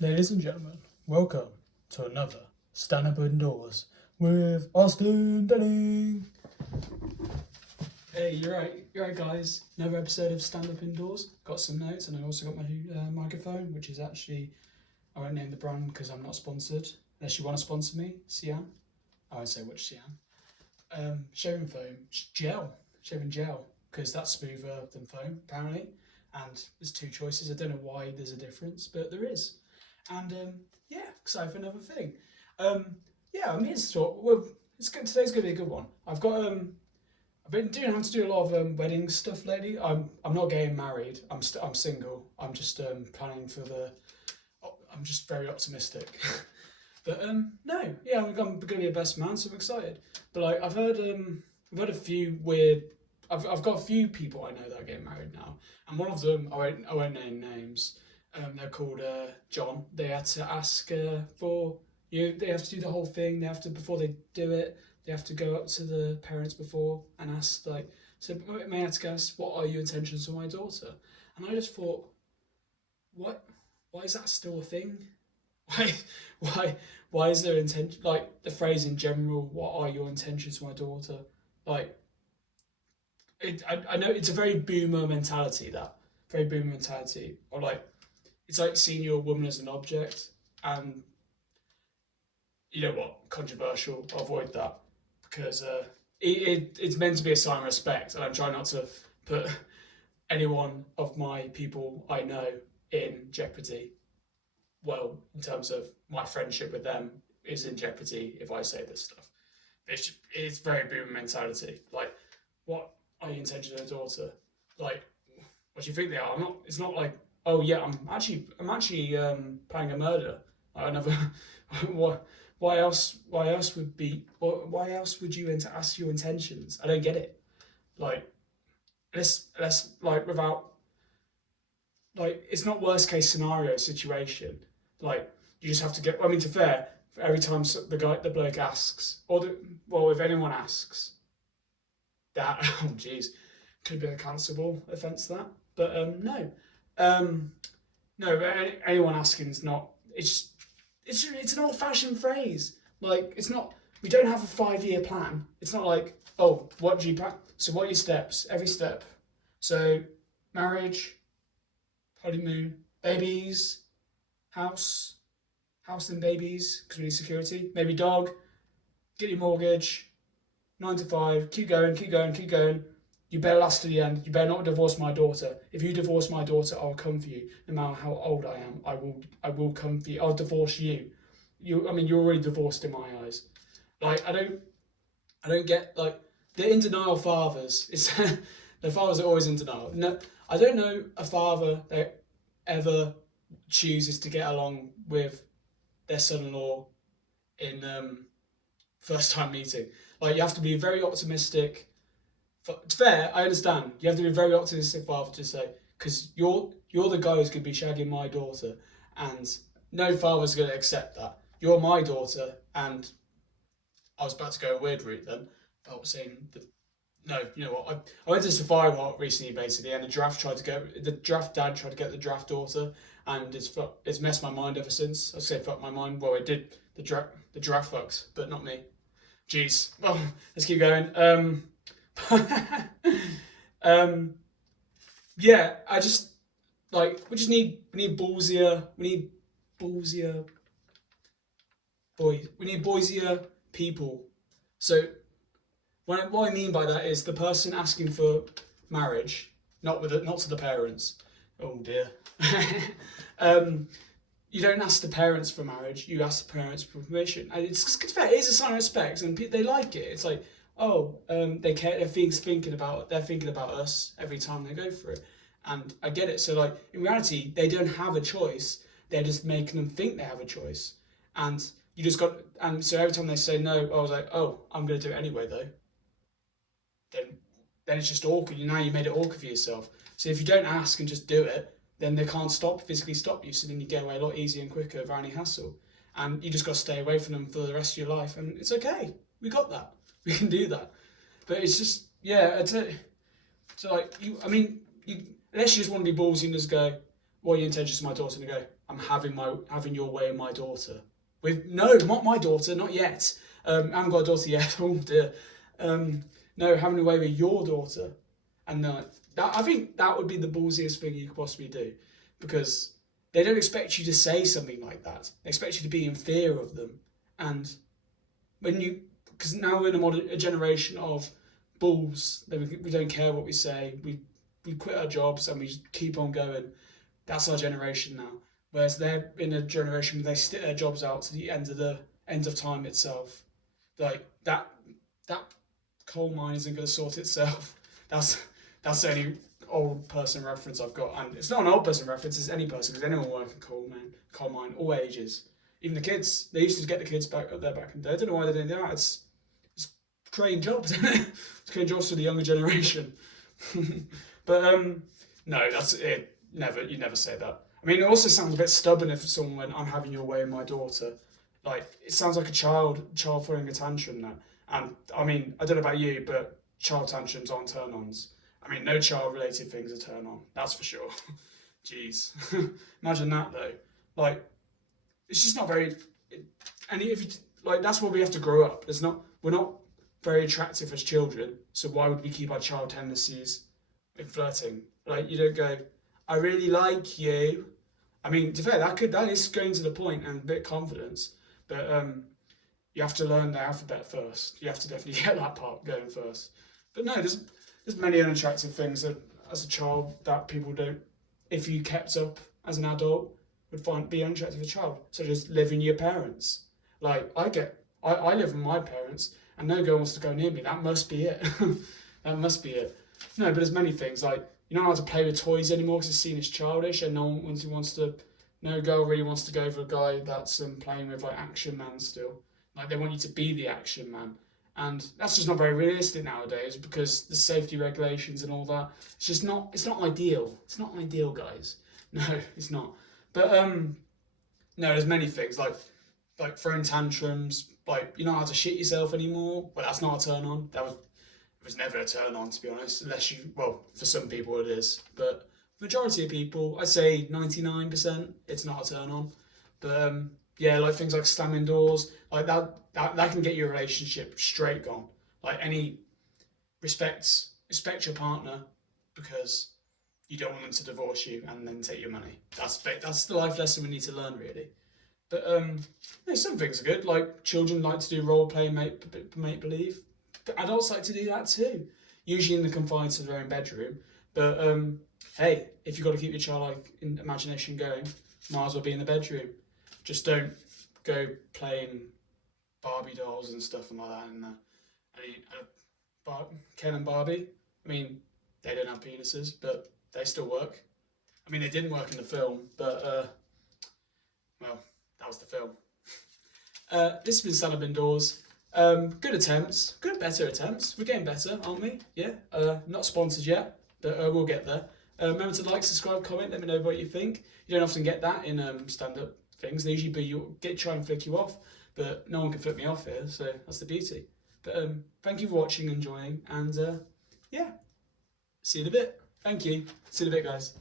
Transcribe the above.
Ladies and gentlemen, welcome to another Stand Up Indoors with Austin Denny. Hey, you're right, guys. Another episode of Stand Up Indoors. Got some notes, and I also got my microphone, which is actually, I won't name the brand because I'm not sponsored. Unless you want to sponsor me, Siam. I won't say which Siam. Shaving foam, shaving gel, because that's smoother than foam apparently. And there's two choices. I don't know why there's a difference, but there is. And yeah, excited for another thing. Yeah, I'm here to talk. Well, today's gonna be a good one. I've been having to do a lot of wedding stuff lately. I'm not getting married. I'm single. I'm just planning for the. I'm just very optimistic. But no, yeah, I'm gonna be a best man, so I'm excited. But like I've heard a few weird. I've got a few people I know that are getting married now, and one of them I won't name names. They're called John. They had to ask for you. They have to do the whole thing. They have to before they do it. They have to go up to the parents before and ask like, so may I ask, what are your intentions for my daughter? And I just thought, what? Why is that still a thing? Why? Why? Why is there intention? Like the phrase in general, what are your intentions for my daughter? Like, I know it's a very boomer mentality. That very boomer mentality, or like it's like seeing your woman as an object, and you know what, controversial. I'll avoid that because it's meant to be a sign of respect, and I'm trying not to put anyone of my people I know in jeopardy. Well, in terms of my friendship with them is in jeopardy if I say this stuff. It's very boomer mentality. Like, what are your intentions of a daughter? Like, what do you think they are? I'm not. It's not like, oh yeah, I'm actually planning a murder. I never. what? Why else? Why else would be? Why else would you ask your intentions? I don't get it. Like, let's like without like it's not worst case scenario situation. Like you just have to get. I mean, to fair, for every time the bloke asks, well, if anyone asks that, oh jeez, could be a cancelable offence that. But um, no, anyone asking is not. It's an old fashioned phrase. Like it's not. We don't have a 5 year plan. It's not like, oh, what do you plan? So what are your steps? Every step. So marriage, honeymoon, babies, house, house and babies because we need security. Maybe dog. Get your mortgage. 9 to 5. Keep going. Keep going. Keep going. You better last to the end. You better not divorce my daughter. If you divorce my daughter, I'll come for you. No matter how old I am, I will come for you. I'll divorce you. I mean, you're already divorced in my eyes. Like, I don't get like the in denial fathers. It's the fathers are always in denial. No, I don't know a father that ever chooses to get along with their son-in-law in first time meeting. Like, you have to be very optimistic. It's fair, I understand. You have to be very optimistic father to say, because you're the guy who's going to be shagging my daughter, and no father's going to accept that. You're my daughter, and I was about to go a weird route then, about saying that. No, you know what? I went to Safari Park recently, basically, and the draft dad tried to get the draft daughter, and it's messed my mind ever since. I say fuck my mind. Well, it did. The draft fucks, but not me. Jeez. Well, let's keep going. um, yeah, I just like we need ballsier, ballsier boys. We need boysier people. So what I mean by that is the person asking for marriage, not to the parents. Oh dear. um, you don't ask the parents for marriage. You ask the parents for permission. And it's fair. It is a sign of respect, and they like it. It's like, oh, they care. They're thinking about us every time they go for it, and I get it. So like in reality, they don't have a choice. They're just making them think they have a choice, and you just got. And so every time they say no, I was like, oh, I'm gonna do it anyway though. Then then it's just awkward. Now you made it awkward for yourself. So if you don't ask and just do it, then they can't physically stop you. So then you get away a lot easier and quicker without any hassle. And you just got to stay away from them for the rest of your life. And it's okay. We got that. We can do that. But it's just, yeah, so like, unless you just want to be ballsy and just go, what are your intentions for my daughter? And I go, I'm having your way with my daughter. With no, not my daughter, not yet. I haven't got a daughter yet. Oh dear. No, having a way with your daughter, and that I think that would be the ballsiest thing you could possibly do, because they don't expect you to say something like that. They expect you to be in fear of them, and because now we're in a generation of bulls, that we don't care what we say. We quit our jobs and we just keep on going. That's our generation now. Whereas they're in a generation where they stick their jobs out to the end of time itself. Like that coal mine isn't going to sort itself. That's the only old person reference I've got, and it's not an old person reference. It's any person, because anyone working coal mine, all ages, even the kids. They used to get the kids back up there back in the day. I don't know why they didn't do that. It's creating jobs, isn't it? It's creating jobs for the younger generation. But no, that's it. You never say that. I mean, it also sounds a bit stubborn if someone went, "I'm having your way with my daughter." Like, it sounds like a child throwing a tantrum now. And I mean, I don't know about you, but child tantrums aren't turn-ons. I mean, no child-related things are turn-on. That's for sure. Jeez, imagine that though. Like, it's just not very. And if you, like, that's where we have to grow up. We're not very attractive as children. So why would we keep our child tendencies in flirting? Like, you don't go, "I really like you." I mean, to be fair, that is going to the point and a bit of confidence, but you have to learn the alphabet first. You have to definitely get that part going first. But no, there's many unattractive things that as a child that people don't, if you kept up as an adult, would be unattractive as a child, such as living with your parents. Like, I live with my parents, and no girl wants to go near me. That must be it. That must be it. No, but there's many things, like, you're not allowed to play with toys anymore because it's seen as childish, and no girl really wants to go for a guy that's playing with like Action Man still. Like, they want you to be the Action Man, and that's just not very realistic nowadays because the safety regulations and all that. It's just not. It's not ideal. It's not ideal, guys. No, it's not. But no, there's many things like throwing tantrums. Like, you're not allowed to shit yourself anymore. But that's not a turn on. It was never a turn on, to be honest, unless for some people it is, but majority of people, I'd say 99%, it's not a turn on. But yeah, like things like slamming doors, like that can get your relationship straight gone. Like, any respect your partner, because you don't want them to divorce you and then take your money. That's the life lesson we need to learn, really. But some things are good. Like, children like to do role play, make believe. But adults like to do that too, usually in the confines of their own bedroom. But hey, if you've got to keep your childlike imagination going, might as well be in the bedroom. Just don't go playing Barbie dolls and stuff like that. And Ken and Barbie, I mean, they don't have penises, but they still work. I mean, they didn't work in the film, but well, that was the film. This has been Stand Up Indoors. Good attempts, better attempts. We're getting better, aren't we? Yeah. Not sponsored yet, but we'll get there. Remember to like, subscribe, comment. Let me know what you think. You don't often get that in stand-up things. They usually try and flick you off, but no one can flip me off here, so that's the beauty. But thank you for watching and joining, and yeah, see you in a bit. Thank you. See you in a bit, guys.